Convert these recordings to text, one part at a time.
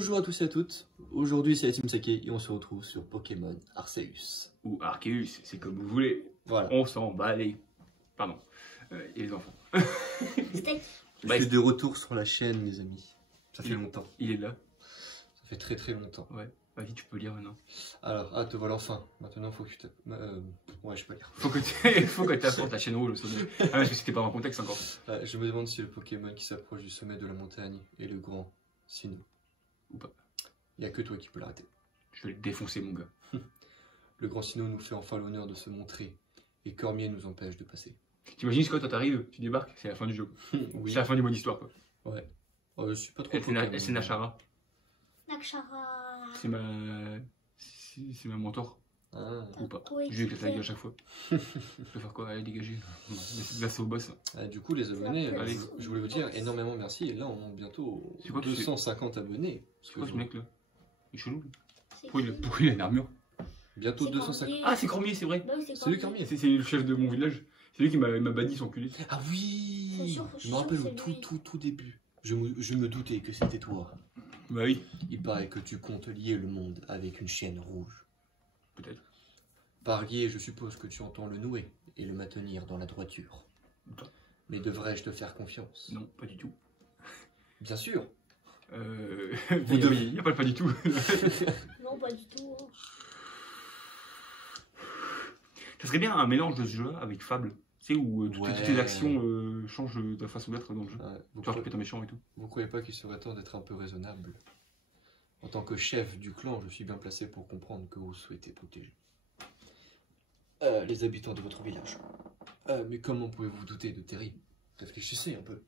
Bonjour à tous et à toutes, aujourd'hui c'est la Team Sake et on se retrouve sur Pokémon Arceus. Ou Arceus, c'est comme vous voulez. Voilà. On s'en bat les... Pardon. Et les enfants. Steak. Je suis de retour sur la chaîne les amis. Ça fait longtemps. Il est là. Ça fait très longtemps. Ouais. Vas-y, tu peux lire maintenant. Alors, te voilà enfin. Maintenant faut que tu ouais, je peux lire. Faut que tu affrontes la chaîne rouge au sommet. Ah, parce que c'était pas en contexte encore. Je me demande si le Pokémon qui s'approche du sommet de la montagne est le grand Sinnoh. Ou pas. Il n'y a que toi qui peux l'arrêter. Je vais le défoncer, mon gars. Le grand Sinnoh nous fait enfin l'honneur de se montrer et Cormier nous empêche de passer. T'imagines ce que toi t'arrives, tu débarques, c'est la fin du jeu. Oui. C'est la fin du mode histoire, quoi. Ouais. Je suis pas trop. C'est Nashara. Nakshara. C'est ma mentor. Ah. Ou pas. Oui, Je lui éclate la gueule à chaque fois. Je peux faire quoi? Allez, dégager. Là, c'est au boss. Du coup, les abonnés, Allez. je voulais vous dire énormément merci. Et là, on monte bientôt C'est quoi, 250 abonnés. C'est quoi ce mec là? Il est chelou. C'est Pourquoi il a une armure? Bientôt C'est 250. Cormier. Ah, c'est Cormier, c'est vrai. Bah oui, C'est lui Cormier. C'est le chef de mon village. C'est lui qui m'a banni son culé. Ah oui. Faut sûr, Je me rappelle faut au sûr, c'est lui. tout début. Je me doutais que c'était toi. Bah oui, Il paraît que tu comptes lier le monde avec une chaîne rouge. peut-être. Par lier, je suppose que tu entends le nouer et le maintenir dans la droiture. Mais devrais-je te faire confiance? Non, pas du tout. Bien sûr. Vous devez. Il n'y a pas du tout. Non, pas du tout. Ça serait bien un mélange de ce jeu avec Fable. Tu sais, où toutes tes Ouais. actions changent ta façon d'être dans le jeu. Vous, Tu vois, tu peux être un méchant et tout. vous croyez pas qu'il serait temps d'être un peu raisonnable? En tant que chef du clan, je suis bien placé pour comprendre que vous souhaitez protéger les habitants de votre village. Mais comment pouvez-vous vous douter de Terry? Réfléchissez un peu.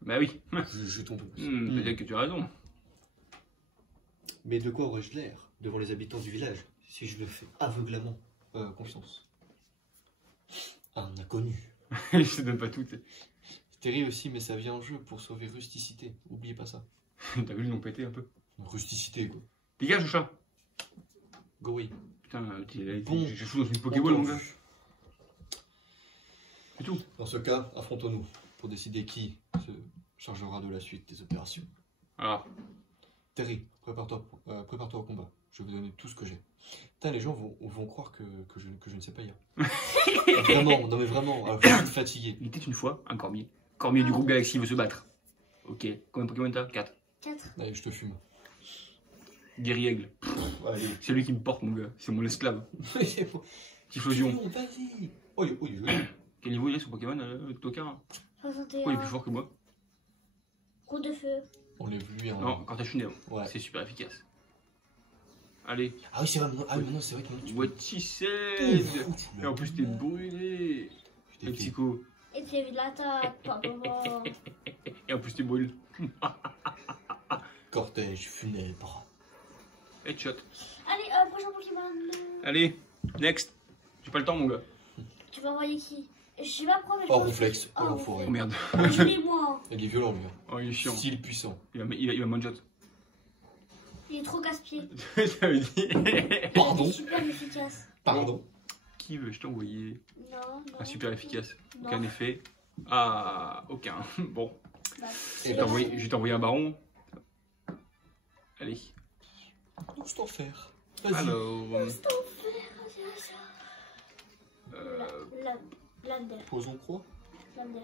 Bah oui. Je tombe. Peut-être que tu as raison. Mais de quoi aurais-je l'air devant les habitants du village si je le fais aveuglément confiance? Un inconnu. Je te donne pas tout. Terry aussi met sa vie en jeu pour sauver Rusticité. Oubliez pas ça. T'as vu le nom pété un peu. Rusticité quoi. Dégage le chat. Go away. Putain, Bon. j'ai fou dans une Pokéball, mon gars. C'est tout. Dans ce cas, affrontons-nous pour décider qui se chargera de la suite des opérations. Alors, Terry, prépare-toi au combat. Je vais vous donner tout ce que j'ai. Putain, les gens vont croire que je ne sais pas lire. Vraiment, non mais vraiment, alors, je suis fatigué. il était une fois un Cormier. Cormier du groupe Galaxy veut se battre. Ok. Combien de Pokémon t'as? 4. 4. Allez, je te fume. Guerrier Aigle. Allez. C'est lui qui me porte, mon gars. C'est mon esclave. C'est bon. Typhlosion. Vas-y. Oh, il est joli. Quel niveau il est son Pokémon, le tocard? Pourquoi il est 61. plus fort que moi? Roue de feu. On l'a vu en... Non, quand t'as chuné, Ouais. c'est super efficace. Allez. Ah oui, c'est vrai, maintenant c'est vrai que maintenant tu What he said. Ouf, Et en plus, t'es brûlé. Je Le t'ai fait. psycho. Et tu évites l'attaque. Pas vraiment. Et en plus, t'es brûlé. Cortège funèbre. Headshot. Allez, prochain Pokémon. Allez, next. J'ai pas le temps, mon gars. Tu vas envoyer qui? Je sais pas pourquoi, mais je Oh, pense que- réflexe. Oh, Oh, l'enfoiré. Oh merde. Je l'ai moi. Il est violent, lui. Oh, il est chiant. Style puissant. Il va one-shot. Il est trop casse-pied. Ça veut dire. Pardon. Il est super efficace. Pardon. Qui veut je t'envoyer Non, non. un super efficace? Non. Aucun effet. Ah, aucun. Bon. Bah, Eh Je ben, vais t'envoyer un baron. Allez. Pousse t'en faire. Vas-y. Alors. Lander. Posons croix. Lander.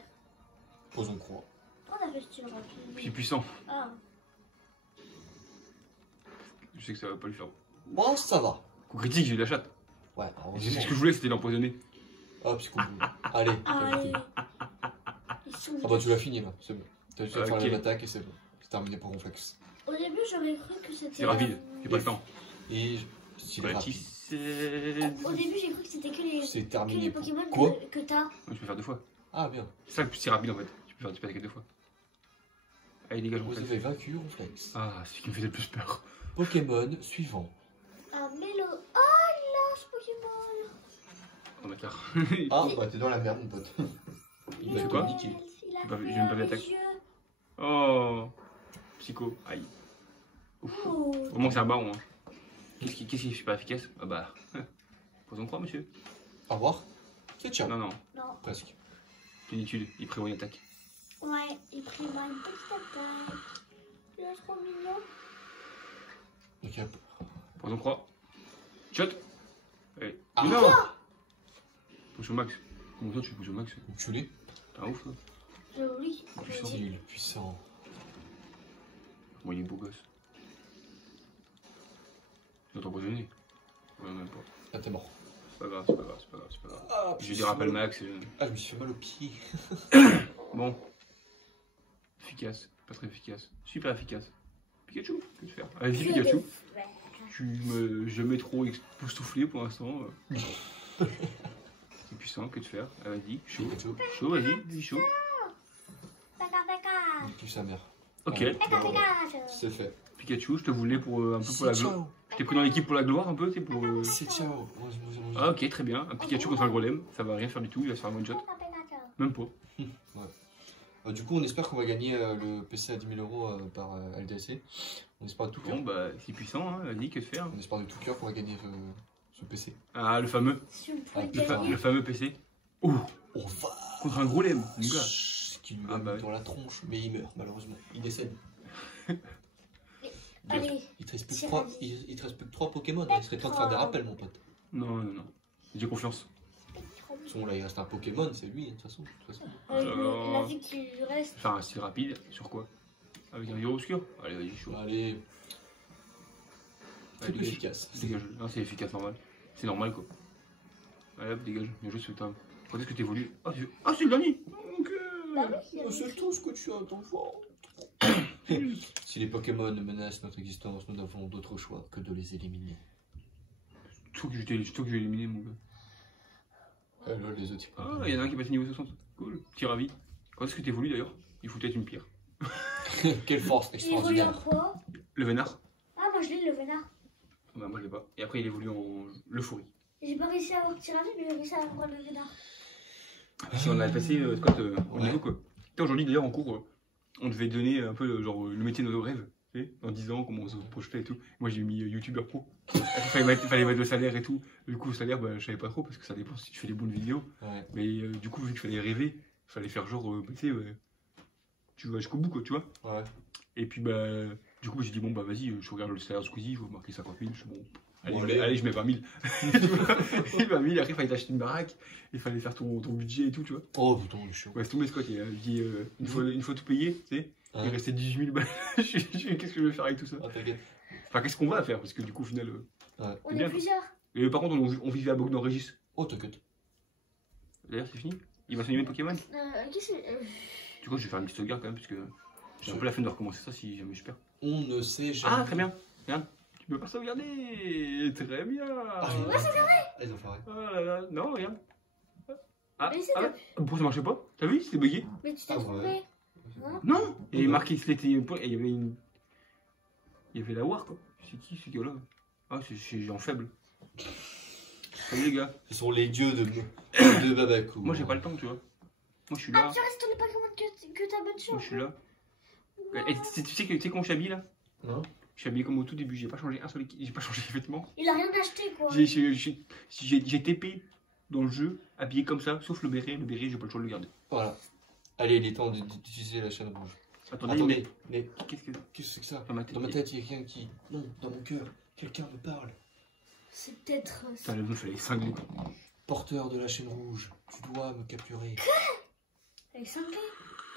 Posons croix. On a fait style rapide. Puis puissant. Ah. Je sais que ça va pas lui faire. Bon, ça va. Coup critique, j'ai eu la chatte. Ouais, C'est ce que je voulais, c'était l'empoisonner. Hop, c'est cool. Allez. Allez. Ils sont Ah bah tu l'as fini là, c'est bon. T'as juste à faire Ok. l'attaque et c'est bon. C'est terminé pour Ronflex. Au début, j'aurais cru que c'était. C'est rapide, j'ai pas le temps. Et style What he rapide. said. Au début, j'ai cru que c'était que C'est les terminé pour... Pokémon Quoi que t'as. Je peux faire 2 fois. Ah bien. C'est ça le plus rapide en fait. Tu peux attaquer 2 fois. Allez, dégage, Vous Ronflex. avez vaincu Ronflex. Ah, c'est ce qui me faisait le plus peur. Pokémon suivant. Un Mélo. Oh là, ce Pokémon. Oh bâtard. Ah bah t'es dans la merde mon pote. Il fait quoi? niqué. Il a J'ai pas vu- fait j'ai même pas vu les l'attaque. yeux. Oh. Psycho. Aïe. Oh. Au moins que c'est un baron. Hein. Qu'est-ce qui est super efficace? Ah bah. Posons croix, monsieur. Au revoir. Ketchup. Non, non. Non. Presque. Plénitude. Il prévoit une attaque. Ouais, il prévoit une petite attaque. est trop mignon. Ok, hop. Poison 3. Shot. Allez. Ah. Mais non. Pousse au max. Comment ça tu pousses au max? Enculé. T'es un ouf toi. Oui. Puissant. Il est puissant. Bon, il est beau gosse. Je vais t'empoisonner. Ouais, même pas. Ah, t'es mort. C'est pas grave, c'est pas grave, c'est pas grave, c'est pas grave. Ah, J'ai des rappels max. Ah, je me suis fait mal au pied. Bon. Efficace. Pas très efficace. Super efficace. Pikachu, que faire? Allez-y, Pikachu. Je mets trop époustouflé pour l'instant. C'est puissant, que faire? Ah, vas-y, chaud. Pikachu. Chaud, vas-y chaud. Pika, pika. Il pue sa mère. Ok. Ouais, Pika, bravo. pika. C'est fait. Pikachu, je te voulais pour un peu pour la C'est gloire. ciao. Je t'ai pris dans l'équipe pour la gloire un peu, c'est pour. C'est ciao. Ah, ok, très bien. Un Pikachu contre un golem, ça va rien faire du tout, il va se faire un one shot. Pika, pika. Même pas. Du coup, on espère qu'on va gagner le PC à 10 000 € par LDLC. On espère de tout cœur. Bon, bah, c'est puissant, hein, vas-y, que faire? On espère de tout cœur qu'on va gagner ce PC. Ah, le fameux. Si vous Ah, pouvez putain. gagner. Le fameux PC. Ouh, On va. contre un golem, mon gars. Chut, qui lui Ah, a bah mis oui. dans la tronche, mais il meurt malheureusement. Il décède. Allez. Il te reste plus que C'est 3, ravi. il te reste plus que 3 Pokémon. Il serait temps de faire des rappels, mon pote. Non, non, non. J'ai confiance. De toute façon, là, il reste un Pokémon, c'est lui, de toute façon. La vie qui lui reste. Faire un style rapide, sur quoi? Avec un virus obscur? Allez, vas-y, chaud. Allez, c'est Allez, plus dégage. efficace. Dégage. Non, c'est efficace, normal. C'est normal, quoi. Allez, hop, dégage. Bien joué, ce time. Quand est-ce que t'évolues? Ah, c'est le dernier! Ok! Bah oui, il y a C'est tout ce que tu as dans le ventre. Si les Pokémon menacent notre existence, nous n'avons d'autre choix que de les éliminer. Toi que je vais éliminer, mon gars. Là, les autres, ils Ah, prennent il y en a un qui est passé niveau 60. Cool. Petit ravi. Quand est-ce que t'évolues d'ailleurs? Il faut peut-être une pierre. Quelle force Il évolue en extraordinaire. quoi? Le vénard? Ah, moi je l'ai, le vénard. Bah, moi je l'ai pas. Et après, il évolue en l'euphorie. J'ai pas réussi à avoir tirage, mais j'ai réussi à avoir le vénard. Si on avait passé Scott au Ouais. niveau quoi. Putain, aujourd'hui d'ailleurs en cours, on devait donner un peu genre le métier de nos rêves. Tu sais, dans 10 ans, comment on se projetait et tout. Moi j'ai mis youtubeur pro. Fallait mettre le salaire et tout. Du coup, le salaire, bah, je savais pas trop parce que ça dépend si tu fais des bonnes vidéos. Ouais. Mais du coup, vu qu'il fallait rêver, il fallait faire genre, tu sais, tu vas jusqu'au bout quoi, tu vois. Ouais. Et puis bah, du coup, j'ai dit bon bah vas-y, je regarde le salaire de Squeezie, je vois marquer 50 000, je suis bon. Allez, Bon, allez, je mets 20 000. Tu vois, 20 000, après il fallait t'acheter une baraque, il fallait faire ton budget et tout, tu vois. Oh putain, il est chaud. Ouais, c'est tout mes Scott, il a dit une fois tout payé, tu sais, Hein il restait 18 000 balles. Qu'est-ce que je vais faire avec tout ça? Ah, t'inquiète. Enfin, qu'est-ce qu'on va faire? Parce que du coup, au final. On C'est est bien. plusieurs. Et par contre, on vivait à Bogdan-Régis. Oh, t'inquiète. D'ailleurs, c'est fini? Il va s'animer de Pokémon? Qu'est-ce que. Du coup, je vais faire une petite sauvegarde quand même, parce que j'ai un peu la flemme de recommencer ça si jamais je perds. On ne sait jamais. Ah, très bien. Regarde, tu peux pas sauvegarder. Très bien. Ah, les enfoirés. Oh là là, non, regarde. Ah, Mais c'est ah, pourquoi ça marchait pas? T'as vu? C'était bugué. Mais tu t'es Ah, trompé. ouais. Hein? Non! Il est marqué Slate et il y avait une. Il y avait la War quoi. C'est qui ce gars-là? Ah, c'est en faible. Salut les gars. Ce sont les dieux de Babaku. Moi j'ai pas le temps, tu vois. Moi je suis Ah, là. tu restes tous les Pokémon que t'as bonne Moi chance. je suis là. Et tu sais comment je suis habillé là? Non. Je suis habillé comme au tout début, j'ai pas changé un seul. J'ai pas changé les vêtements. Il a rien acheté quoi. J'ai TP dans le jeu, habillé comme ça, sauf le béret. Le béret, j'ai pas le choix de le garder. Voilà. Allez, il est temps d'utiliser la chaîne rouge. Attendez, mais qu'est-ce que. qu'est-ce que c'est que ça? Dans ma tête. Dans ma tête, il y a quelqu'un qui. Non, dans mon cœur, quelqu'un me parle. C'est peut-être. Putain, le meuf, elle est cinglée. Porteur de la chaîne rouge, tu dois me capturer. Elle est cinglée.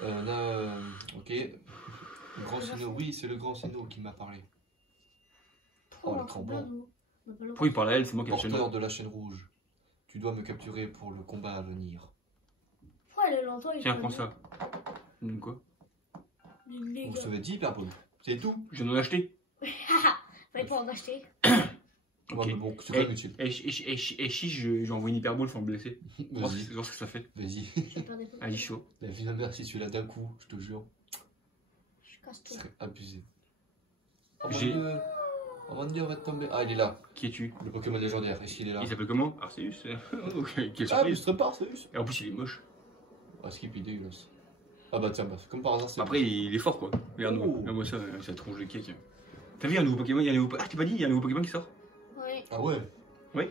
On a. Ok. Le grand Sino, oui, c'est le grand Sino qui m'a parlé. Oh, le crampon. Pourquoi il parle à elle? C'est moi qui ai la chaîne. Porteur de la chaîne rouge, tu dois me capturer pour le combat à venir. Pourquoi elle l'entend? Tiens, prends ça. Quoi? On se dit Hyperbole. C'est tout. Je viens d'en acheter. Fallait pas en acheter. Ok. Ouais, mais bon, c'est quand même utile. Et si j'ai envoyé une hyperbole sans me blesser? Voir Vas-y, ce que ça fait. vas-y. J'ai peur des Pokémon. Allez, chaud. La vie de ma mère, si tu l'as d'un coup, je te jure, Je casse ce tout. serait abusé. J'ai- On va dire, on va tomber. Ah, il est là. Qui es-tu? Le Pokémon légendaire. Est-ce qu'il est là? Il s'appelle comment? Arceus. Ok, quelle Ah, mais surprise. je repars, salut. Et en plus, il est moche. Ah, Skip, il est dégueulasse. Ah, bah tiens, bah, comme par hasard, c'est. Après, il est fort quoi. Regarde-moi. Oh. Regarde-moi ça, ça tronche de cake. T'as vu un nouveau Pokémon? Il y a un nouveau... Ah, t'es pas dit? Il y a un nouveau Pokémon qui sort? Oui. Ah, ouais. Oui,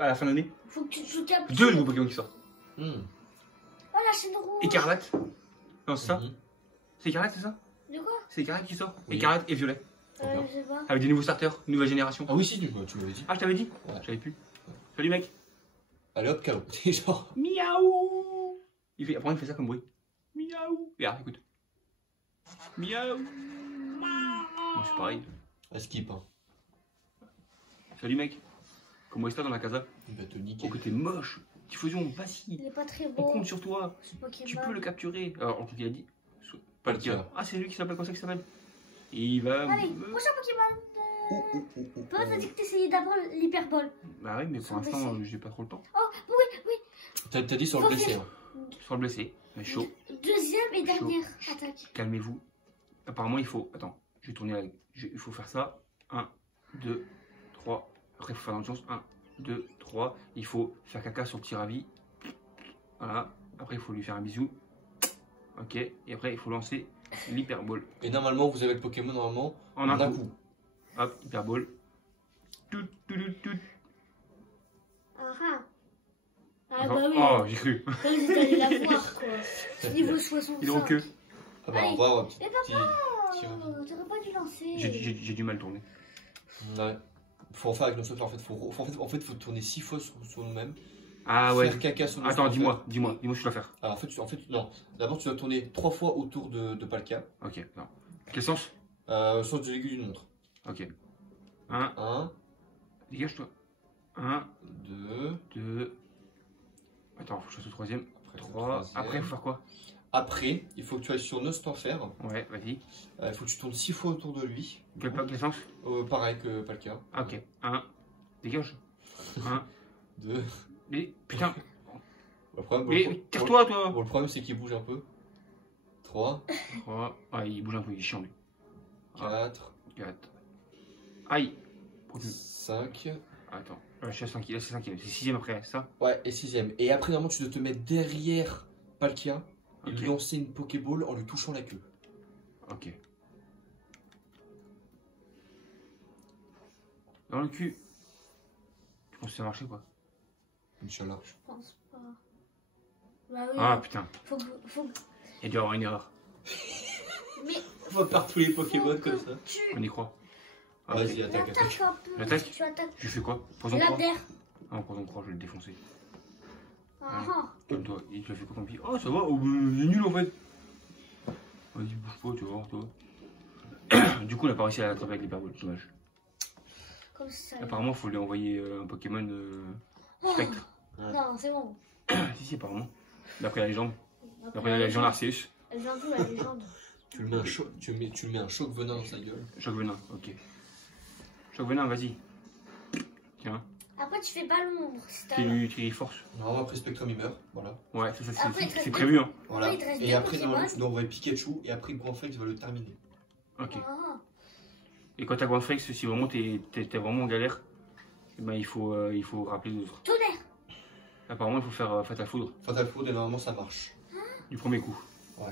à la fin d'année. Faut que tu te captes. 2 nouveaux Pokémon qui sortent. Oh, la chaîne rouge. Écarlate. Non, c'est ça? Mhm. C'est écarlate, c'est ça? De quoi? C'est Écarlate qui sort. Oui. Écarlate et Violet. Je sais pas. Avec des nouveaux starters, nouvelle génération. Ah oui, si, tu m'avais dit. Ah, je t'avais dit Ouais. J'avais plus. Salut mec. Allez hop, KO. C'est genre. Miaou. Après, il fait ça comme bruit. Miaou. Regarde, écoute. Miaou. Moi, c'est pareil. À skip, hein. Salut mec. Comment est-ce dans la casa? Il va te Oh, niquer. que t'es moche. Diffusion, vas-y. Il est pas très On beau. compte sur toi. Ce Pokémon. Tu peux le capturer. Alors, en tout cas, il a dit. Palkia. Palkia. Ah, c'est lui qui s'appelle comme ça qu'il s'appelle. Et il va. Allez, prochain Pokémon. Toi, t'as dit que t'essayais d'apprendre l'hyperbole. Bah oui, mais pour Sur l'instant, blessé. j'ai pas trop le temps. Oh, oui. T'as dit sur le Faut blessé, faire- hein. Sur le blessé. Mais chaud. Deuxième et Chaud. dernière attaque. Calmez-vous. Apparemment, il faut. Attends, je vais tourner avec. Il faut faire ça. 1, 2, 3. Après, il faut faire dans le sens. 1, 2, 3. Il faut faire caca sur le petit ravi. Voilà. Après, il faut lui faire un bisou. Ok. Et après, il faut lancer l'hyperbole. Et normalement, vous avez le Pokémon normalement En un coup. Hop, hyperbole. Tout, tout, tout, tout. Ah bah oui. Oh, j'ai cru. Vous allez la voir quoi. Niveau 65. Hydroqueux. Ah bah, Allez. on va avoir un Mais petit. Oh, t'aurais pas dû lancer. J'ai du mal tourner. Ouais. Faut en faire avec nos soeurs. En fait, faut tourner 6 fois sur nous-mêmes. Ah ouais. Faire caca sur nos Attends, soeurs. dis-moi ce que je dois faire. Alors, en fait, non. D'abord, tu dois tourner 3 fois autour de Palkia. Ok, non. Quel sens? Sens de l'aiguille d'une montre. Ok. 1, 1, dégage-toi. 1, 2. 2. Attends, faut que je fasse le troisième. Après, 3. Après, faut faire quoi? Après, il faut que tu ailles sur Nostanfer. Ouais, vas-y. Il faut que tu tournes 6 fois autour de lui. Quel sens? Pareil que Palkia. Ah, ok. 1. Dégage. 1. 2. Mais putain. Le Tire-toi, toi. Bon, le problème, c'est qu'il bouge un peu. 3, 3. Ah, il bouge un peu, il est chiant lui. 4, 4. Aïe. 5. Attends. Je suis à 5 kilos, c'est 5 kilos. C'est 6ème après, ça? Ouais, et 6ème. Et après, normalement, tu dois te mettre derrière Palkia et Ok. lui lancer une Pokéball en lui touchant la queue. Ok. Dans le cul. Tu penses que ça a marché quoi? Inch'Allah. Je pense pas. Bah oui. Ah putain. Faut que. Il y a dû y avoir une erreur. Mais On va par tous les faut Pokémon que comme ça. On y croit. Ah, Vas-y, ok. attaque. attaque un peu. L'attaque Tu attaques. Tu fais quoi? Poison croix? L'abder. Ah, poison croix, je vais le défoncer. Ah ah. Calme-toi. Et tu as fait quoi comme pied? Oh, ça va, oh, il est nul en fait. Vas-y, bouge pas, tu vas voir, toi. Du coup, on n'a pas réussi à l'attraper avec l'hyperbole, dommage. Comme ça. Apparemment, il faut lui envoyer un Pokémon Oh. spectre. Non, c'est bon. Si, apparemment. D'après la légende. Après, D'après la légende Arceus. Elle vient d'où la légende? Tu lui mets un choc venin dans sa gueule. Choc venin, ok. Choc venin, vas-y. Tiens. Après, tu fais pas l'ombre. Si t'as- Tu lui forces. Normalement, après Spectrum, il meurt. Voilà. Ouais, ça, Après, il te c'est reste prévu, hein. Voilà. il te reste Et deux après, normalement, Pokémon. tu dois envoyer Pikachu et après Goinflex va le terminer. Ok. Ah. Et quand t'as Grandflex, si vraiment t'es vraiment en galère, eh ben, il faut rappeler les autres. Tonnerre. Apparemment, il faut faire Fatal Foudre Fatal Foudre et normalement ça marche. du premier coup. Ouais.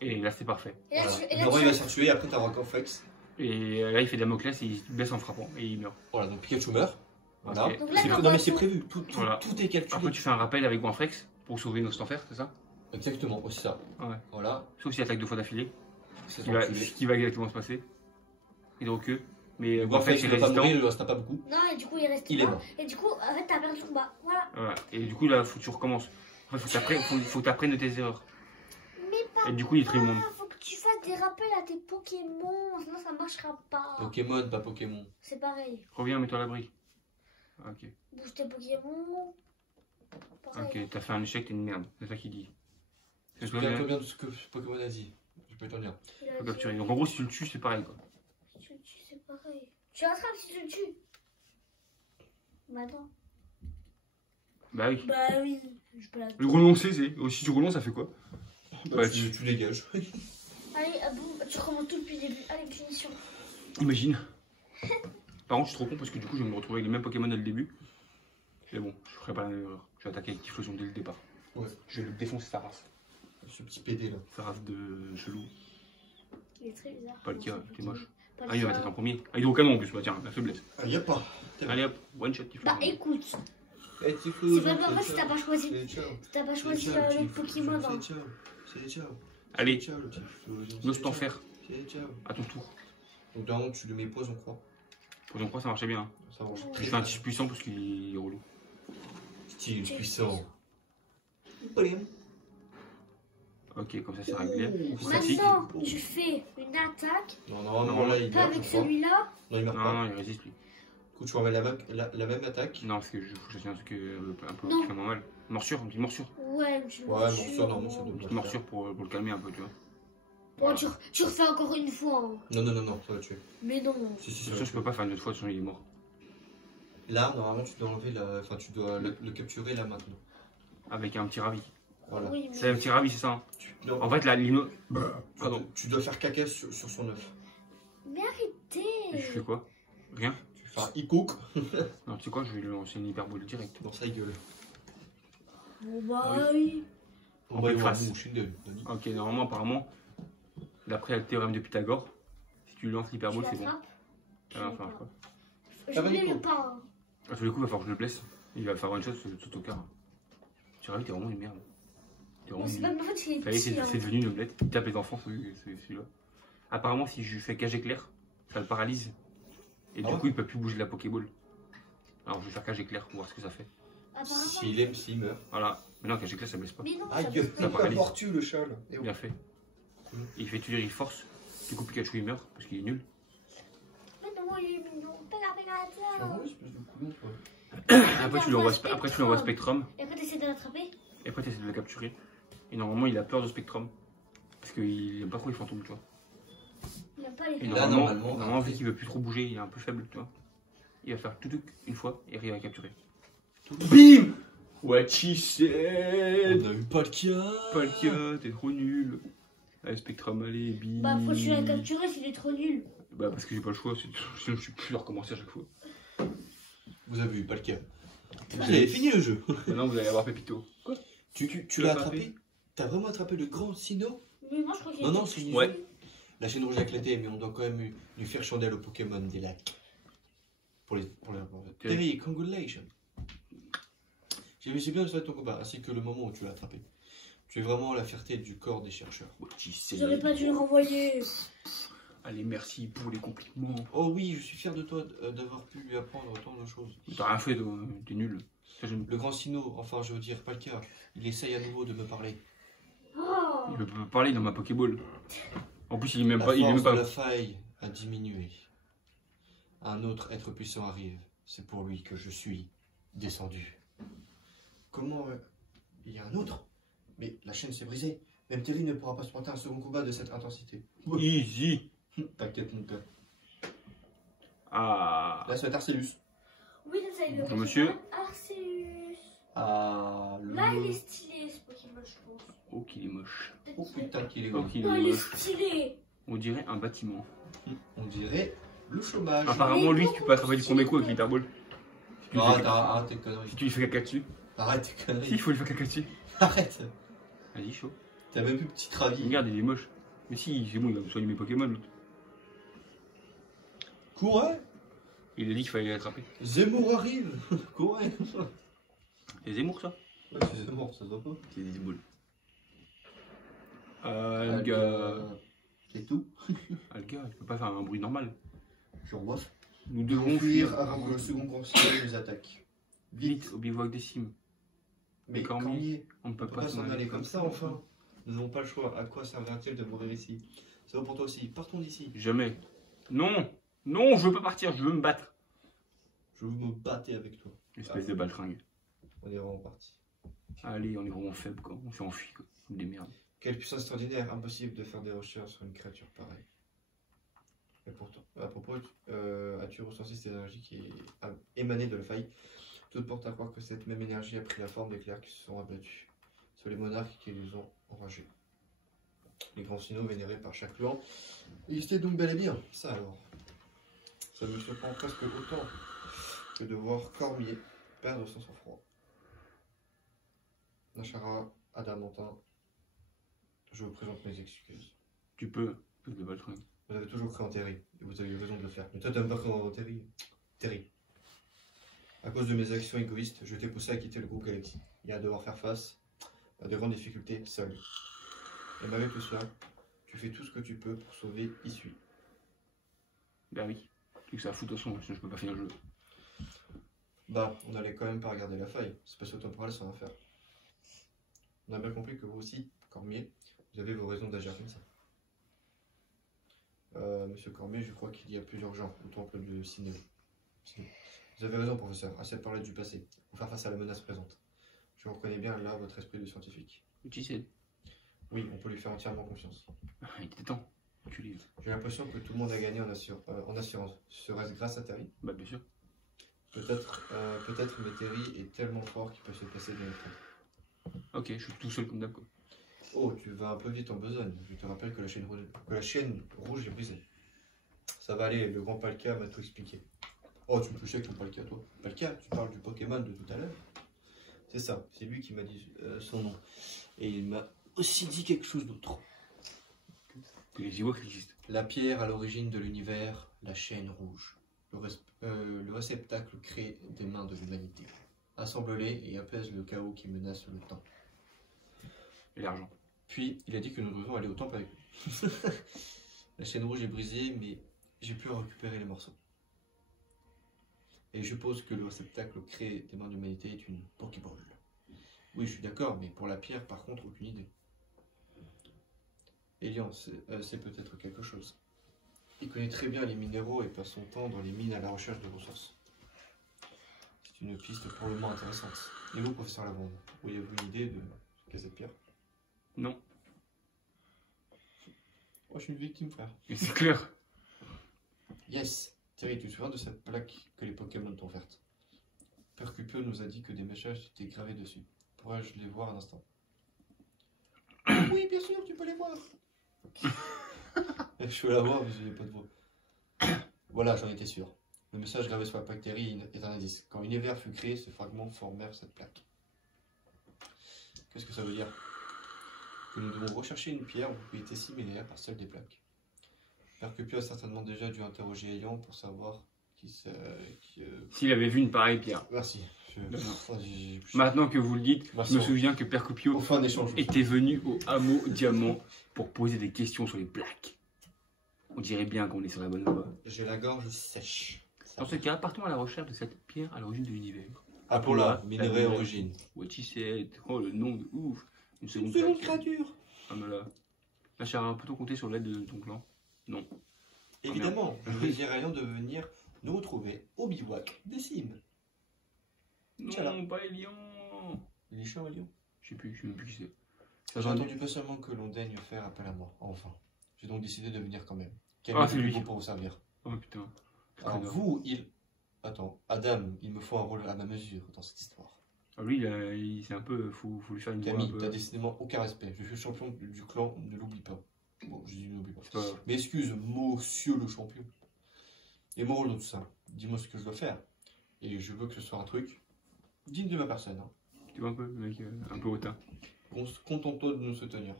Et là, c'est parfait. Et là, Voilà. tu, et là, Normalement, tu- il va se faire tuer et après t'as Goinflex. Et là, il fait Damoclès et il se blesse en frappant et il meurt. Voilà, donc Pikachu meurt. Voilà. Ok. Donc là, C'est- t'as non mais pas c'est tout. prévu, Voilà. tout est calculé. Après, tu fais un rappel avec Grandflex pour sauver nos Stanfer, c'est ça? Exactement, aussi ça. Ouais. Voilà. Sauf s'il attaque 2 fois d'affilée. C'est Ce qui va exactement se passer. Hydroqueux. Mais Goinflex Grandflex est il va pas résistant. mourir, il lui reste pas beaucoup. Non, et du coup, il reste Il est pas. mort. Et du coup, en fait, t'as perdu le combat. Voilà. Voilà. Et du coup, là, faut que tu recommences. En fait, faut que tu apprennes de tes erreurs. Mais pas. Et du coup, il est très monde. Faut que tu fasses des rappels à tes Pokémon. Sinon, ça marchera pas. Pokémon, pas Pokémon. C'est pareil. Reviens, mets-toi à l'abri. Ok. Bouge tes Pokémon. Pareil. Ok, t'as fait un échec, t'es une merde. C'est ça qu'il dit. C'est Je ça me qu'il souviens dit. combien de ce que Pokémon a dit. Je peux t'en dire. Il a Faut dit- capturer. Donc en gros, si tu le tues, c'est pareil quoi. Si tu le tues, c'est pareil. Tu l'attrapes si tu le tues. Bah attends. Bah oui. Bah oui. Je peux la Le relancer, c'est. Si tu relances, ça fait quoi? Bah, tu dégages. Allez, boum, tu recommences tout depuis le début. Allez, punition. Imagine. Par contre, je suis trop con parce que du coup, je vais me retrouver avec les mêmes Pokémon dès le début. Mais bon, je ferai pas la même erreur. Je vais attaquer avec Typhlosion dès le départ. Ouais. Je vais le défoncer sa race. Ce petit PD là. Sa race de chelou. Il est très bizarre. Palkia, Comment ça t'es peut moche. Palkia. Ah, il va m'attaquer en premier. Ah, hydrocanon en plus, bah tiens, la faiblesse. Ah, y a pas. Allez hop, one shot Typhlosion. Bah écoute, Eh, c'est pas normal si t'as pas choisi. Si t'as pas choisi le Pokémon. C'est ciao. C'est ciao. Allez, Ciao, le petit Florent. n'ose t'en faire. Ciao. À ton tour. Donc, normalement, tu le mets poison, quoi. Pour ton croix, ça marchait bien. Hein. Ça marche Je très fais un bien. tige puissant parce qu'il est relou. Style puissant. Ok, comme ça, c'est réglé. Ouh, Pratique. Maintenant, tu fais une attaque. Non, normalement, Non, là, il Pas meurt, avec je crois. celui-là. Non, il meurt Non, pas. non, il résiste lui. Du coup, tu remets la même attaque. Non, parce que je faut que je fasse un truc un peu Non. qui fait moins mal. Morsure, une petite morsure. Ouais, tu Ouais, morsure, normalement, ça Une doit petite pas morsure pour le calmer un peu, tu vois. Oh, tu refais encore une fois. Hein. Non, ça va tuer. Mais non. Si, C'est ça sûr, va je peux tuer. pas faire une autre fois, sinon il est mort. Là, normalement, tu dois enlever la. Enfin, tu dois le capturer là maintenant. Avec un petit ravi. Voilà. Oui, C'est un petit ravi, c'est ça hein. Non, En fait, la lino. pardon. Tu dois faire caca sur son œuf. Mais arrêtez. Je fais quoi? Rien. Tu fais un e-cook Non, tu sais quoi, je vais lui lancer une hyperbole direct. dans sa gueule. Bon bah Ah oui. En pleine face. Shinden. Ok, normalement, apparemment, d'après le théorème de Pythagore, si tu lances Tu l'hyperbole, c'est bon. l'attrapes. Ah non, ça marche pas. Je voulais le pain. À tous les coups, il va falloir que je le blesse. Il va faire one shot sur tout au car. Tu vois, t'es vraiment une merde. T'es Non, vraiment c'est une pas merde. en fait, il est Ça y est, petit. hein. c'est devenu une omelette. Il tape les enfants, celui-là. Apparemment, si je lui fais cage éclair, ça le paralyse. Et Ah du ouais coup, il peut plus bouger de la Pokéball. Alors, je vais faire cage éclair pour voir ce que ça fait. Apparemment. S'il meurt. Voilà. Mais non, cage éclair, ça blesse pas. Mais non, Aïe, ça il blesse pas. Ça paralyse. porte-tu le chat là Eh oh. Bien fait. Il fait tuer, il force. Du coup, Pikachu, il meurt parce qu'il est nul. Mais non, il est mignon. Ah Pega, ouais, espèce de coulon, quoi. Après, tu lui envoies Spectrum. Et après, t'essaies de l'attraper. Et après, tu essaies de le capturer. Et normalement, il a peur de Spectrum. Parce qu'il aime pas trop les fantômes, tu vois. Il n'a pas les Et Là, normalement, vu qu'il veut plus trop bouger, il est un peu faible, tu vois. Il va faire tout une fois et arriver à capturer. BIM What he said On a eu pas le cas. Palkia, t'es trop nul. Allez, Spectrum, allez, bim. Bah, faut que tu l'as capturé s'il est trop nul. Bah, parce que j'ai pas le choix, sinon je suis plus à recommencer à chaque fois. Vous avez eu pas le cas. Vous avez fini le jeu. Maintenant, vous allez avoir Pépito. Quoi Tu l'as attrapé? T'as vraiment attrapé le grand Sino? Mais moi, je crois qu'il Non, est non, petit. c'est Ouais. La chaîne rouge a éclaté, mais on doit quand même lui faire chandelle au Pokémon des lacs. Pour les. Terry, congratulations. J'ai réussi bien de ton combat, ainsi que le moment où tu l'as attrapé. Tu es vraiment la fierté du corps des chercheurs. J'aurais pas dû le renvoyer. Allez, merci pour les compliments. Oh oui, je suis fier de toi d'avoir pu lui apprendre tant de choses. T'as rien fait, t'es nul. Ça, j'aime. Le grand Sino, enfin je veux dire pas le cas, il essaye à nouveau de me parler. Oh. Il peut pas parler dans ma Pokéball. En plus, il est même La pas. Il est force même pas. de la faille a diminué. Un autre être puissant arrive. C'est pour lui que je suis descendu. Comment il y a un autre? Mais la chaîne s'est brisée. Même Terry ne pourra pas supporter un second combat de cette intensité. Easy. T'inquiète mon gars. Ah. Là c'est Arceus. Oui, ça, il le Bonjour, monsieur. Arceus. Ah Là, il est stylé, ce Pokémon, je pense. Oh, qu'il est moche. Oh putain qu'il est Oh, grand. qu'il Non, est il est moche. stylé. On dirait un bâtiment. On dirait le chômage. Apparemment, lui, tu peux attraper du premier coup avec l'hyperball. Si tu lui fais- Arrête tes conneries. si tu lui fais caca dessus. Arrête tes Si, il conneries. faut lui faire caca dessus. Arrête. Vas-y, chaud. T'as même plus petit travis. Regarde, il est moche. Mais si, c'est bon, il va soigner mes Pokémon. l'autre. Courez. Il a dit qu'il fallait l'attraper. Zemmour arrive. Courez. C'est Zemmour, ça? Ouais, c'est Zemmour, ça se voit pas. C'est des boules. Alga. C'est tout. Alga, il peut pas faire un bruit normal. Je revois. Nous Devons devons fuir fuir. avant que le second conseiller nous attaque. Vite, au bivouac des cimes. Mais Cormier. Cormier, On ne peut on peut pas s'en aller comme ça enfin. Nous n'avons pas le choix. À quoi servira-t-il de mourir ici? C'est bon pour toi aussi. Partons d'ici. Jamais. Non. Non, je veux pas partir, je veux me battre. Je veux me battre avec toi. Espèce de baltringue. On est vraiment parti. Allez, on est vraiment faible, quoi. On s'est enfui, quoi. Comme des merdes. Quelle puissance extraordinaire. Impossible de faire des recherches sur une créature pareille. Et pourtant, à propos, as-tu ressenti cette énergie qui est émanée de la faille? Tout porte à croire que cette même énergie a pris la forme d'éclairs qui se sont abattus sur les monarques qui les ont enragés. Les grands signaux vénérés par chaque clan existaient donc bel et bien. Ça alors. Ça me surprend presque autant que de voir Cormier perdre son sang-froid. Nashara, Adamantin, je vous présente mes excuses. Tu peux, espèce de baltringue. Vous avez toujours cru en Terry, et vous avez eu raison de le faire. Mais toi, t'aimes pas cru en Terry. Terry. À cause de mes actions égoïstes, je t'ai poussé à quitter le groupe Galaxy et à devoir faire face à de grandes difficultés seul. Et malgré tout cela, tu fais tout ce que tu peux pour sauver Issui. Bah oui. Plus que ça fout de toute façon, sinon je peux pas finir le jeu. Bah, on allait quand même pas regarder la faille. Spatio-temporel sans rien faire. On a bien compris que vous aussi, Cormier, vous avez vos raisons d'agir comme ça. Monsieur Cormier, je crois qu'il y a plusieurs genres au temple de Sinéo. Vous avez raison, professeur. Assez de parler du passé, pour faire face à la menace présente. Je reconnais bien là votre esprit de scientifique. Tu sais. Oui, on peut lui faire entièrement confiance. Il était temps. Tu lis. J'ai l'impression que tout le monde a gagné en assurance. Serait-ce grâce à Terry? Bah bien sûr. Peut-être, mais Terry est tellement fort qu'il peut se passer de notre aide. Ok, je suis tout seul comme d'hab quoi. Oh, tu vas un peu vite en besogne. Je te rappelle que la chaîne rouge est brisée. Ça va aller, le grand Palkia m'a tout expliqué. Oh, tu me touches avec ton Palkia, toi. Palkia, tu parles du Pokémon de tout à l'heure? C'est ça, c'est lui qui m'a dit son nom. Et il m'a aussi dit quelque chose d'autre. Que les Ewoks existent. La pierre à l'origine de l'univers, la chaîne rouge. Le réceptacle créé des mains de l'humanité. Assemble-les et apaise le chaos qui menace le temps. Et l'argent. Puis, il a dit que nous devons aller au temple avec lui. La chaîne rouge est brisée, mais j'ai pu en récupérer les morceaux. Et je suppose que le réceptacle créé des mains de l'humanité est une Pokéball. Oui, je suis d'accord, mais pour la pierre, par contre, aucune idée. Elian, c'est peut-être quelque chose. Il connaît très bien les minéraux et passe son temps dans les mines à la recherche de ressources. C'est une piste pour le moins intéressante. Et vous, professeur Lavande, auriez-vous une idée de ce qu'est cette pierre? Non. Oh, je suis une victime, frère. Mais c'est clair. Yes. Thierry, tu te souviens de cette plaque que les Pokémon t'ont offerte? Percupio nous a dit que des messages étaient gravés dessus. Pourrais-je les voir un instant? Oui, bien sûr, tu peux les voir. Je peux la voir, mais je n'ai pas de voix. Voilà, j'en étais sûr. Le message gravé sur la plaque Terry est un indice. Quand l'univers fut créé, ces fragments formèrent cette plaque. Qu'est-ce que ça veut dire? Que nous devons rechercher une pierre aux propriétés similaires à celle des plaques. Percupio a certainement déjà dû interroger Elian pour savoir qui c'est. S'il avait vu une pareille pierre. Merci. Maintenant que vous le dites, Merci. je me souviens que Percupio Au fin d'échange. était venu au hameau Diamant pour poser des questions sur les plaques. On dirait bien qu'on est sur la bonne voie. J'ai la gorge sèche. Dans ce cas, partons à la recherche de cette pierre à l'origine de l'univers. Appelons-la minerai origine. What she said. Oh, le nom de ouf. Une seconde créature. Ah, mais là, Chara, peut-on compter sur l'aide de ton clan? Non. Évidemment, je vais dire à Elian de venir nous retrouver au bivouac des cimes. Non, Tchala. pas Elian. Il est chiant, Elian. Je sais plus qui c'est. J'ai entendu patiemment que l'on daigne faire appel à moi, enfin. J'ai donc décidé de venir quand même. Quel Ah, c'est lui. pour vous servir. Oh putain. Alors vous, Attends, Adam, il me faut un rôle à ma mesure dans cette histoire. Ah, lui, c'est un peu. Faut lui faire une voix un Camille, peu. t'as décidément aucun respect. Je suis champion du clan, ne l'oublie pas. Bon, je dis ne l'oublie pas. C'est pas grave. Mais excuse, monsieur le champion. Et mon rôle dans tout ça, dis-moi ce que je dois faire. Et je veux que ce soit un truc digne de ma personne. Hein. Tu vois un peu, le mec, un peu hautain. Contente-toi de nous soutenir.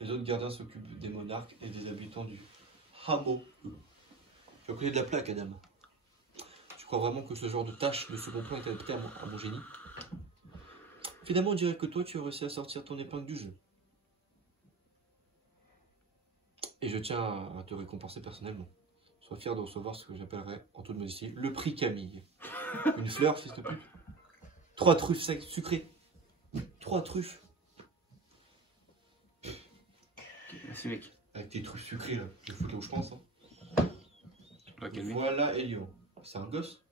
Les autres gardiens s'occupent des monarques et des habitants du hameau. Tu as connu de la plaque, Adam. Tu crois vraiment que ce genre de tâche de second plan est adapté à mon génie? Finalement, on dirait que toi, tu as réussi à sortir ton épingle du jeu. Et je tiens à te récompenser personnellement. Sois fier de recevoir ce que j'appellerais, en toute modestie, le prix Camille. Une fleur, s'il te plaît. 3 truffes secs sucrées. 3 truffes. Merci, mec. Avec tes truffes sucrées, là. Je vais foutre là où je pense. Hein. On va calmer. Voilà Elion. C'est un gosse.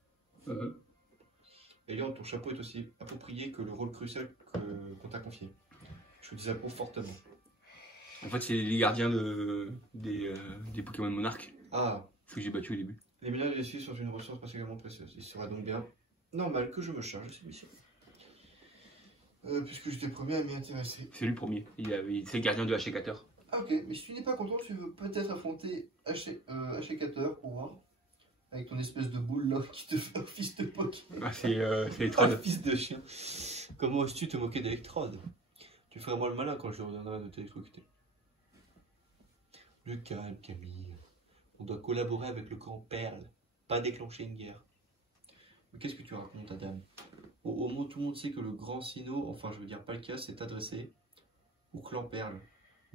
Elion, ton chapeau est aussi approprié que le rôle crucial qu'on t'a confié. Je vous désapprouve fortement. En fait, c'est les gardiens des Pokémon monarques. Ah, Ceux que j'ai battu au début. les minerais de l'essuie sont une ressource particulièrement précieuse. Il sera donc bien normal que je me charge de cette mission. Puisque j'étais le premier à m'y intéresser. C'est lui le premier. C'est le gardien de Hachécateur. Ah ok, mais si tu n'es pas content, tu veux peut-être affronter Hachécateur pour voir. Avec ton espèce de boule là qui te fait office de Pokémon. Ah, c'est les trois. Ah, fils de chien. Comment oses-tu te moquer d'Electrode? Tu ferais moi le malin quand je reviendrai de t'électrocuter. Le calme, Camille. On doit collaborer avec le clan Perle, pas déclencher une guerre. Mais qu'est-ce que tu racontes, Adam? Au moins, tout le monde sait que le grand Sino, enfin je veux dire Palkia, s'est adressé au clan Perle.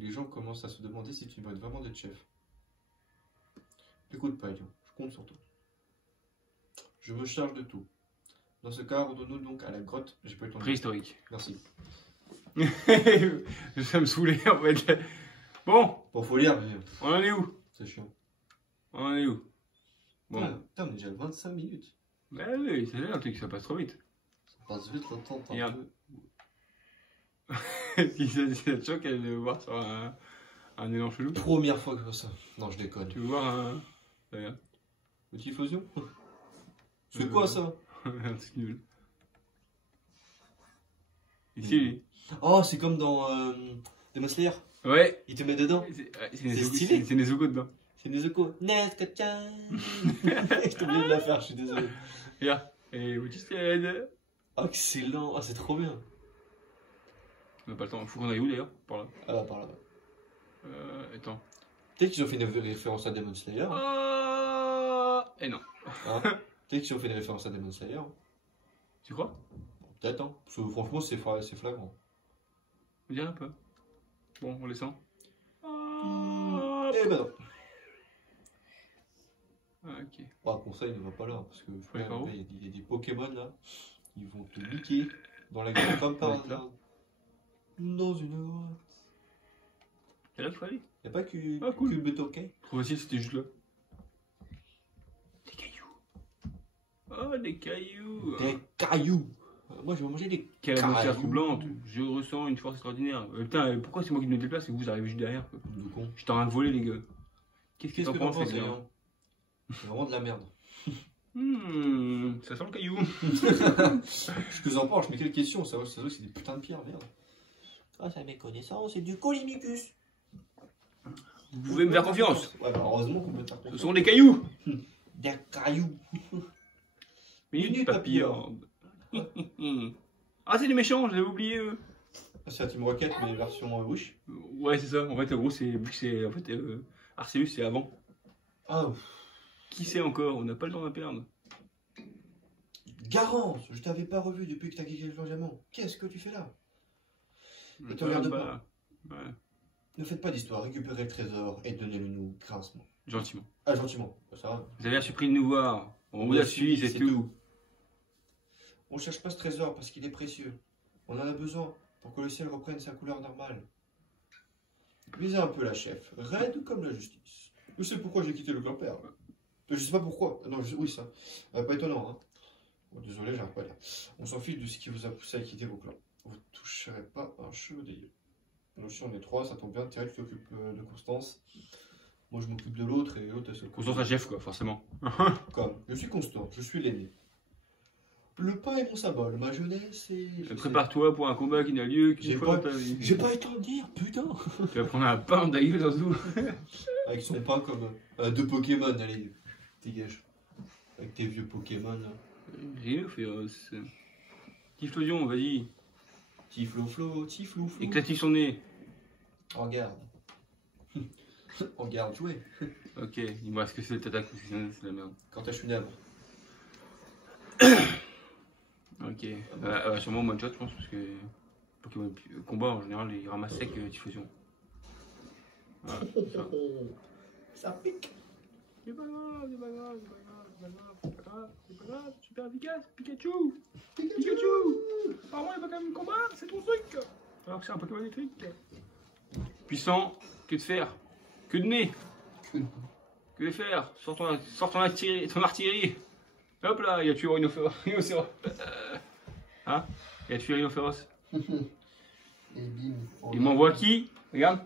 Les gens commencent à se demander si tu mérites vraiment d'être chef. Écoute pas, Elion, je compte sur toi. Je me charge de tout. Dans ce cas, rendons-nous donc à la grotte. J'ai pas eu le temps de... Préhistorique. Merci. Ça me saoulait en fait. Bon, Bon, faut lire, mais on en est où? c'est chiant. On en est où? Bon. Putain, on est déjà à 25 minutes. Bah oui, c'est là un truc, ça passe trop vite. Ça passe vite le temps. Et un- Si ça te choque, elle veut voir sur un élan chelou. Première fois que je vois ça. Non, je déconne. Tu veux voir un. Regarde. Petit fusion. C'est quoi ça? Un truc nul. Ici, lui. Oh, c'est comme dans Demon Slayer. Ouais. Il te met dedans. C'est Nezuko, stylé. c'est Nezuko dedans. C'est Nezuko. Nezuko-chan. J'étais obligé de la faire, je suis désolé. Regarde. Et what you said? Excellent. Ah, c'est trop bien. On n'a pas le temps. Faut qu'on aille où d'ailleurs? Par là. Ah bah, par là. Attends. Peut-être qu'ils ont fait une référence à Demon Slayer. Et non. Hein. Peut-être qu'ils ont fait une référence à Demon Slayer. Tu crois? Peut-être, hein. Parce que franchement, c'est flagrant. On dirait un peu. Bon, on les sent. Eh ben non. Ok. Bah, conseil ne va pas là. Parce que Ouais, par où il y a des Pokémon là. Ils vont te niquer dans la gueule comme par Ouais, là. hasard. Dans une grotte. C'est là qu'il faut aller. Y'a pas que Ah, cool. Bulbetoken? Trop facile, c'était juste là. Des cailloux. Oh, des cailloux. Des cailloux. Moi, je vais manger des Quelle atmosphère cailloux. troublante. Je ressens une force extraordinaire. Putain, pourquoi c'est moi qui me déplace et que vous arrivez juste derrière quoi? De con. Je t'en train de voler, les gars. Qu'est-ce que Qu'est-ce t'en que t'en penses, penses, les gars? Léon? C'est vraiment de la merde. Ça sent le caillou. Ce que j'en pense, mais quelle question? Ça c'est des putains de pierres, merde. Ah, ça mes connaissances, c'est du Colimicus. Vous pouvez me faire confiance. Ouais, bah, heureusement qu'on peut te faire Ce confiance. sont des cailloux. Des cailloux. Minute Minute papillon. Ah, c'est des méchants, je l'avais oublié eux. Ah, c'est la Team Rocket, mais version rouge. Ouais, c'est ça. En fait, gros, c'est vu que c'est en fait Arceus, c'est avant. Ah, ouf. Qui sait encore? On n'a pas le temps à perdre. Garance, je t'avais pas revu depuis que t'as quitté le diamant. Qu'est-ce que tu fais là? Ne te regarde pas. Ouais, Ne faites pas d'histoire, récupérez le trésor et donnez-le nous grincement. gentiment. Ah, gentiment, ça va. Vous avez surpris de nous voir. On vous a suivi, c'est tout. On cherche pas ce trésor parce qu'il est précieux. On en a besoin pour que le ciel reprenne sa couleur normale. Lisez un peu la chef, raide comme la justice. Je sais pourquoi j'ai quitté le clan père. Je sais pas pourquoi. Non, oui, ça. Pas étonnant, hein. Bon, désolé, j'arrive pas à lire. On s'en fiche de ce qui vous a poussé à quitter vos clans. Vous ne toucherez pas un cheveu des yeux. Nous aussi, on est trois, ça tombe bien. Thierry, tu t'occupes de Constance. Moi, je m'occupe de l'autre et l'autre, elle s'occupe. Constance la chef, quoi, forcément. Comme, je suis Constant, je suis l'aîné. Le pain est mon symbole, ma jeunesse et. Prépare-toi pour un combat qui n'a lieu qu'une J'ai fois pas- dans ta vie. J'ai pas été en dire, putain. Tu vas prendre un pain de la gueule dans tout. Avec son pain comme deux Pokémon, allez, dégage. Avec tes vieux Pokémon là. Rien féroce. Tiflodion, vas-y. Tiflo-flo, tiflou-flou. Éclative son nez. Regarde. Regarde jouer. Ok, dis-moi, est-ce que c'est attaque ou c'est la merde? Quand t'as Shunab. Ok. Sûrement one shot, je pense, parce que Pokémon combat en général, il ramasse sec Tiflodion. Voilà, c'est ça. Ça pique. C'est pas grave, c'est pas grave, c'est pas grave, c'est pas grave, c'est pas grave, c'est pas grave, super efficace, Pikachu! Pikachu! Apparemment, il va quand même combat, c'est ton truc! Alors que c'est un Pokémon électrique. Puissant, que de fer, que de nez, que de fer, sors ton artillerie. Hop là, il a tué Rhinocéros. Hein? Il a tué Rhinocéros. Et bim. Il m'envoie qui? Regarde.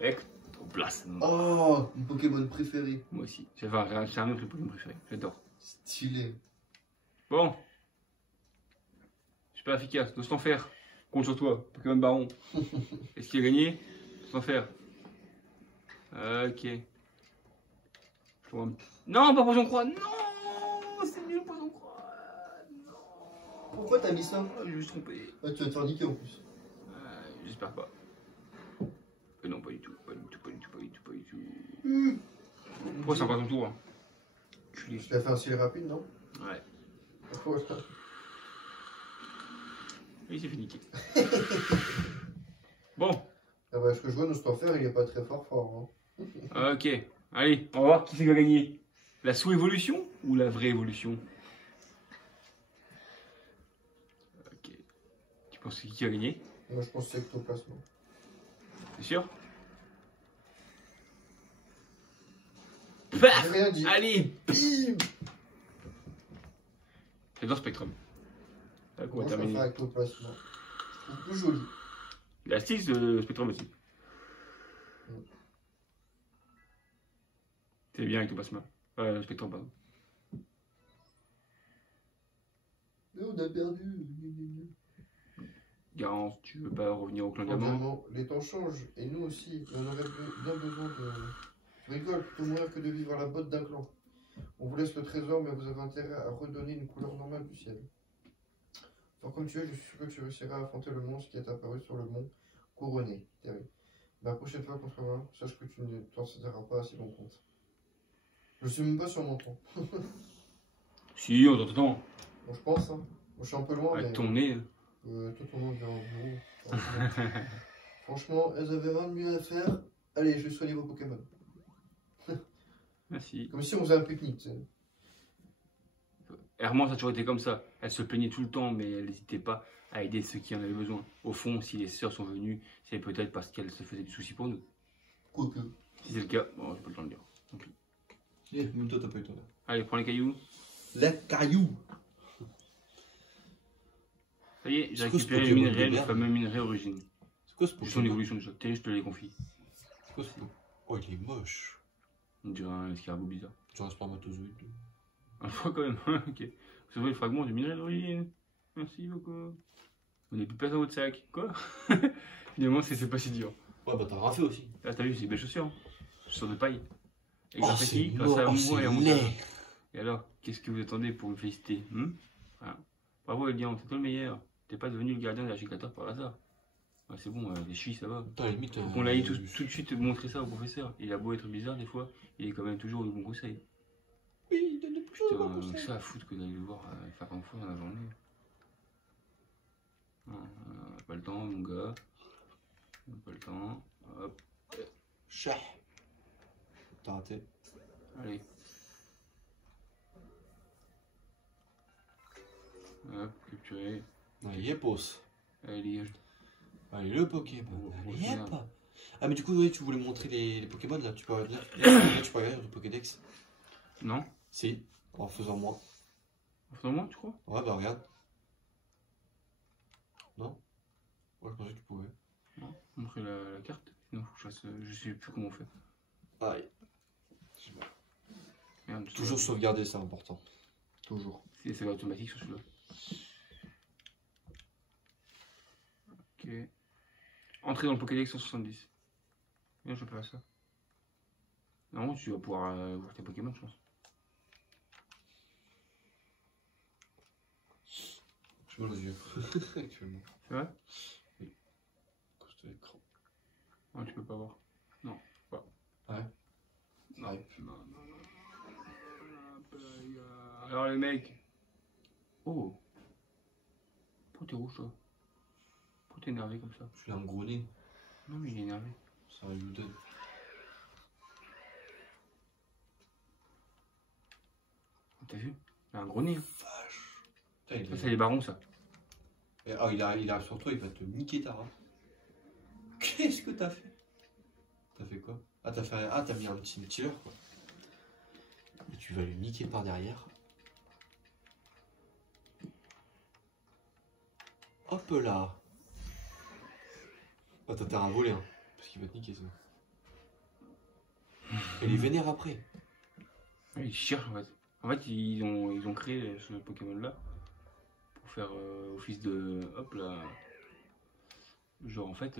Ectoplasme. Oh, mon Pokémon préféré. Moi aussi. C'est un de mes Pokémon préférés. J'adore. Stylé. Bon. Super efficace. Dose t'en faire. Compte sur toi. Pokémon Baron. Est-ce qu'il a gagné? Dose t'en faire. Ok. Non, pas poison croix. Non, c'est nul poison croix. Non. Pourquoi t'as mis ça? Je me suis trompé. Ah, tu vas te faire niquer en plus. J'espère pas. Non, pas du tout. Pas du tout. Pourquoi c'est pas ton tour? Je t'ai fait un style rapide, non? Ouais. Voilà. Il s'est fait niquer. Bon, Ah bah, ce que je vois, notre faire, il est pas très fort. Hein. Ok, allez, on va voir qui c'est qui va gagner. La sous-évolution ou la vraie évolution? Ok. Tu penses que qui va gagner? Moi, je pense que c'est ectoplasme. C'est sûr? J'ai Paf! rien dit. Allez, bim! J'adore Spectrum. On Moi, va je préfère terminer. ectoplasme. Je trouve plus joli. La style de Spectrum aussi. C'est bien avec tout Plasma. Spectrum, pardon. Mais on a perdu. Garance, tu veux pas revenir au clan diamant? Diamant, les temps changent, et nous aussi, mais on aurait bien besoin de... Je rigole, plutôt mourir que de vivre à la botte d'un clan. On vous laisse le trésor, mais vous avez intérêt à redonner une couleur normale du ciel. Fort comme tu es, je suis sûr que tu réussiras à affronter le monstre qui est apparu sur le mont couronné, Terry. Mais la prochaine fois contre moi, sache que tu ne t'en sortiras pas à si bon compte. Je sais même pas si on m'entend. Si, on t'entend. Bon, je pense, hein. Moi, je suis un peu loin, Avec mais... ton nez. Toi, ton nom vient au bureau. Franchement, elles avaient rien de mieux à faire. Allez, je vais soigner vos Pokémon. Merci. Comme si on faisait un pique-nique, tu sais. Herman, ça a toujours été comme ça. Elle se plaignait tout le temps, mais elle n'hésitait pas à aider ceux qui en avaient besoin. Au fond, si les sœurs sont venues, c'est peut-être parce qu'elles se faisaient du souci pour nous. Quoique. Si c'est le cas, bon, j'ai pas le temps de le dire. Donc, Même toi, t'as pas eu le temps. allez, prends les cailloux. Les cailloux. Ça y est, j'ai C'est quoi ce récupéré le Pokémon minerai, de le merde fameux minerai origine. C'est quoi ce J'ai son Pokémon? évolution déjà. Télé, je te les confie. C'est quoi ce Pokémon? Oh, il est moche. On dirait un escargot bizarre. Tu un spermatozoïde. Un fois quand même, ok. Vous avez le fragment du minerai d'origine. Merci beaucoup. Vous n'avez plus place dans votre sac. Quoi? Finalement, c'est pas si dur. Ouais, bah t'as rien fait aussi. Là, t'as vu, c'est des belles chaussures. Chaussures de paille. Et Oh, grâce à c'est qui? Grâce à lourd, oh, moi et à c'est mon laid. père. Et alors, qu'est-ce que vous attendez pour me féliciter Voilà. Bravo, Elian, c'est toi le meilleur. T'es pas devenu le gardien de l'archicateur par hasard. Ouais, c'est bon, les chevilles, ça va. Attends, à la limite. Faut qu'on aille tout de suite montrer ça au professeur. Il a beau être bizarre des fois, il est quand même toujours de bons conseils. Oui, donne plus de bons Putain, conseils. ça à foutre que d'aller le voir faire un fois dans la journée. Pas le temps, mon gars. Pas le temps. Hop, Chat. T'as raté. allez. Hop, capturé. Allez, pose. Allez, dégage. Allez, le Pokémon. Oh, Allez, merde. hop. Ah, mais du coup, ouais, tu voulais montrer les Pokémon là. Tu peux revenir. Là, tu peux regarder ton Pokédex. Non? Si, en faisant moi. En ce moment, tu crois? Ouais, bah regarde. Non? Ouais, je pensais que tu pouvais. Non. Montrer la carte? Non, faut que je fasse. Je sais plus comment on fait. Aïe. Merde, Toujours sauvegarder, c'est important. Toujours. C'est automatique sur celui-là. Ok. Entrer dans le Pokédex 170. Bien, je peux faire ça. Non, tu vas pouvoir voir tes Pokémon, je pense. J'ai mal aux yeux. Actuellement. C'est vrai? Oui. À cause de l'écran. Non, tu peux pas voir. Non, pas. Ouais. Non. Non. Hop là, les gars. Alors les mecs. Oh. Pourquoi t'es rouge toi? Pourquoi t'es énervé comme ça? Je suis un gros nez. Non mais il est énervé. Ça lui donne. T'as vu? Il a un gros nez. Hein. Vache. Putain, il Ça est- c'est les barons ça. Ah, il arrive sur toi, il va te niquer ta race. Qu'est-ce que t'as fait? T'as fait quoi? Ah, t'as mis un petit killer quoi. Et tu vas lui niquer par derrière. Hop là. Ah, t'as intérêt à voler, hein. Parce qu'il va te niquer ça. Elle est vénère après. Ils cherchent en fait. En fait ils ont créé ce Pokémon là pour faire office de. Hop là. Genre en fait.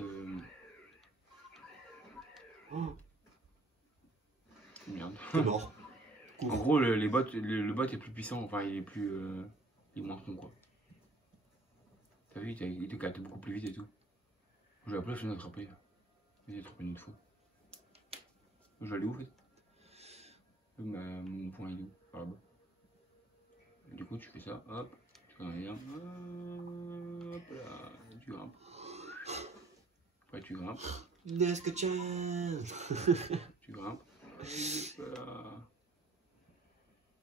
Oh, Merde. t'es mort. En gros le bot est plus puissant, enfin il est plus. Il est moins con quoi. T'as vu, il te capte beaucoup plus vite et tout. Je vais appeler, je vais l'attraper. Il est attrapé une autre fois. Je vais aller où en fait? Mon point il est où? Par là-bas. Du coup tu fais ça, hop, tu fais un lien, hop là, tu grimpes. Après tu grimpes, Nesca-chan. Tu grimpes. Et voilà.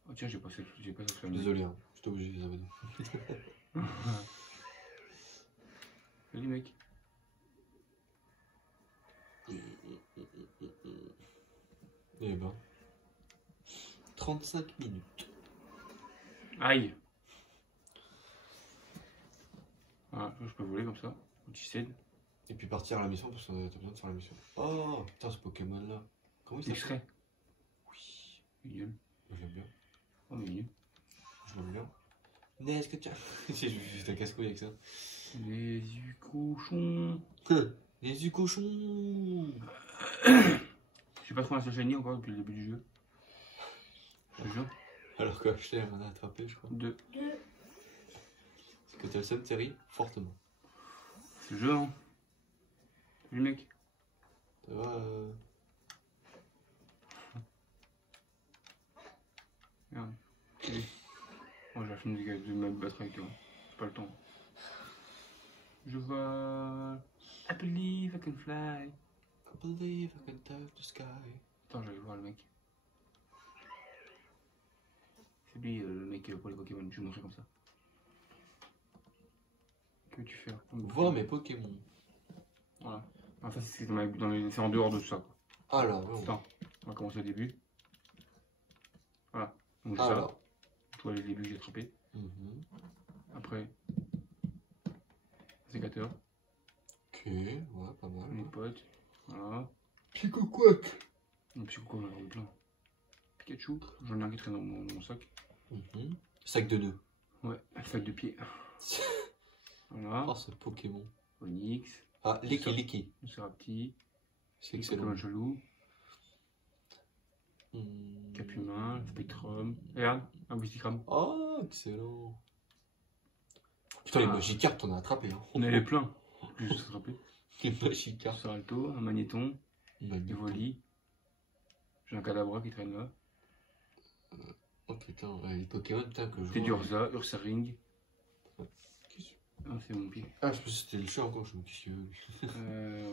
Oh tiens, j'ai pas ça sur la Désolé, hein. J'étais obligé de les avoir. Salut mec. Eh ben. 35 minutes. Aïe. Voilà, je peux voler comme ça. Tu cèdes. Et puis partir à la mission parce que t'as besoin de faire la mission. Oh putain, ce Pokémon là. Comment il s'appelle? Extrait. Oui. Mignon. Moi, j'aime bien. Oh mignon. Je m'aime bien. Nesca-chan. C'est juste un casse-couille avec ça. Les yeux cochons. Les yeux cochons. J'ai pas trouvé un Shiny encore depuis le début du jeu. Je te jure. Alors qu'Ashley en a attrapé, je crois. 2. C'est que t'as le seum, Terry, fortement. C'est le jeu, hein. Salut mec. Ça va Merde. Salut. Moi j'ai fini de me battre avec toi. J'ai pas le temps. Je vois. I believe I can fly. I believe I can touch the sky. Attends, j'allais voir le mec. C'est lui le mec pour les Pokémon, je vais montrer comme ça. Que veux-tu faire? Voir mes Pokémon. Voilà. Ah, ça c'est c'est en dehors de tout ça. Quoi. Alors, bon. Attends, on va commencer au début. Voilà. Donc ça, Alors. toi les débuts j'ai attrapé. Mhm. Après, sécateur, Ok, ouais, pas mal. mes potes. Voilà. Pico-Quack. Et puis quoi, j'en ai plein. Pikachu, j'en ai un qui traîne dans mon sac. Mhm. Sac de nœuds. Ouais, un sac de pied. Voilà. Oh, ce Pokémon. Onyx, Ah, Licky. Serapti, C'est excellent. Pokémon chelou, Capumin, Spectrum. Regarde, un Wistikram. Oh, excellent. Putain, les Magikarp, t'en as attrapé. Hein. On avait plein. Je vais juste attraper. Les Magikarp. Soralto, un Magnéton, des Volis. J'ai un Cadabra qui traîne là. Oh putain, ouais, les Pokémon, putain, que je C'est vois. du Ursa, Ursaring. Qu'est-ce que- Ah, c'est mon pied. Ah, je pensais que c'était le chat encore, je me dis que.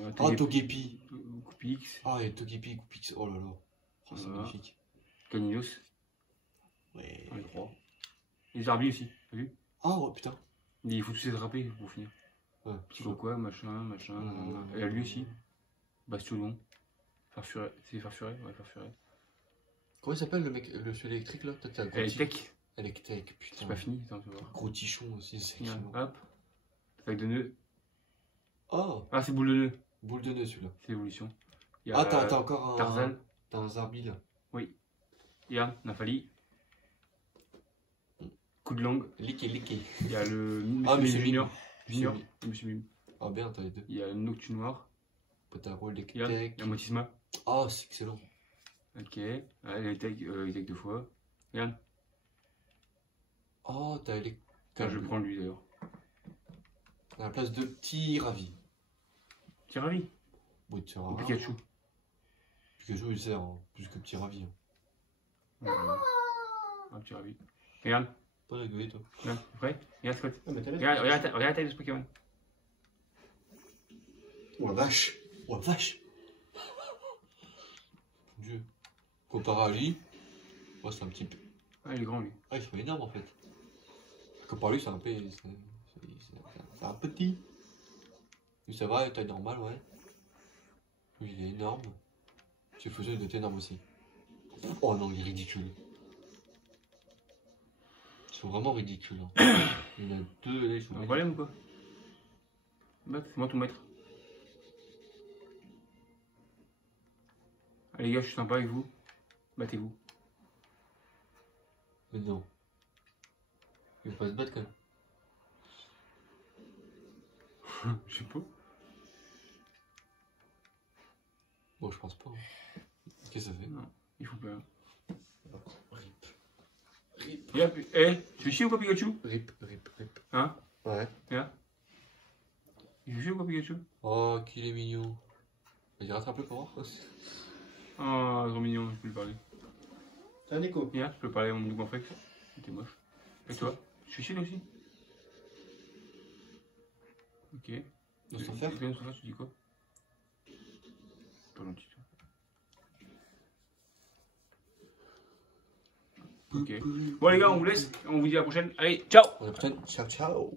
Ouais, Ah, Togepi. Coupix, Ah, et Togepi, Coupix. Oh là là. Oh, c'est Voilà. magnifique. Caninos, Ouais. les 3. Les Arby aussi, t'as vu? Ah, ouais, putain. Il faut tous les attraper pour finir. Ouais. Petit quoi, machin. Et à lui aussi. Bastiodon. Farfuret, c'est Farfuret? Ouais, Farfuret. Comment il s'appelle le mec, le celui électrique là? Peut-être Elle est tech, Electek, c'est putain. pas fini, attends, tu vas voir. Gros tichon aussi, c'est Regarde, excellent. hop. Sac de nœuds. Oh, Ah, c'est boule de nœuds, boule de nœud celui-là. c'est l'évolution. Il y a Ah, t'as encore un. Tarzan. T'as un Zarbi là. Regarde, Nafali. Coup de langue. Licky. Il y a le Ah, Monsieur Monsieur Junior. Mime. Junior. Monsieur Monsieur Mime. Ah, bien, t'as les deux. Il y a le Noctu Noir. Potaro, Regarde, il Electek. y a Motisma. Ah, c'est excellent. Ok. Ah, il y a les tech 2 fois. Regarde. Oh, t'as Electek. Tiens, je vais prendre lui d'ailleurs. À la place de petit Ravi. T'es ravi? Oui, tu Ou Pikachu. Pikachu, il sert hein, plus que petit Ravi. Hein. Un petit ravi. Regarde. Pas rigoler, toi. Regarde, prêt? Regarde Scott. Ah, mais t'as Regarde la taille de ce Pokémon. Oh la vache. Oh la vache. Mon Dieu. Comparé à lui, oh, c'est un petit peu. Ah, il est grand lui. Ah, ils sont énormes en fait. Comparé à lui, c'est un peu. C'est un petit. Lui, ça va, taille normale, ouais. Lui, il est énorme. C'est Fusion, il doit être énorme aussi. Oh non, il est ridicule. Ils sont vraiment ridicules. Hein. Il y en a deux, là, ils sont Un problème ou quoi? Bah, c'est moi ton maître. Allez les gars, je suis sympa avec vous. Battez-vous. Mais non. Il va pas se battre quand même. Je sais pas. Bon, je pense pas. Hein. Qu'est-ce que ça fait? Non, il faut pas. Rip. Rip. Regarde, tu fais chier ou quoi Pikachu? Rip. Hein? Ouais. Regarde. Il fait chier ou quoi Pikachu? Oh, qu'il est mignon. Vas-y, rattrape-le pour voir. Oh, trop mignon, je peux lui parler. C'est un écho. Regarde, je peux parler à mon double frère. T'es moche. Et toi? Tu fais chier toi aussi? Ok. Dans son fer? Tu dis quoi? Pas gentil. Ok. Bon les gars, on vous laisse. On vous dit à la prochaine. Allez, ciao. À la prochaine. Ciao, ciao.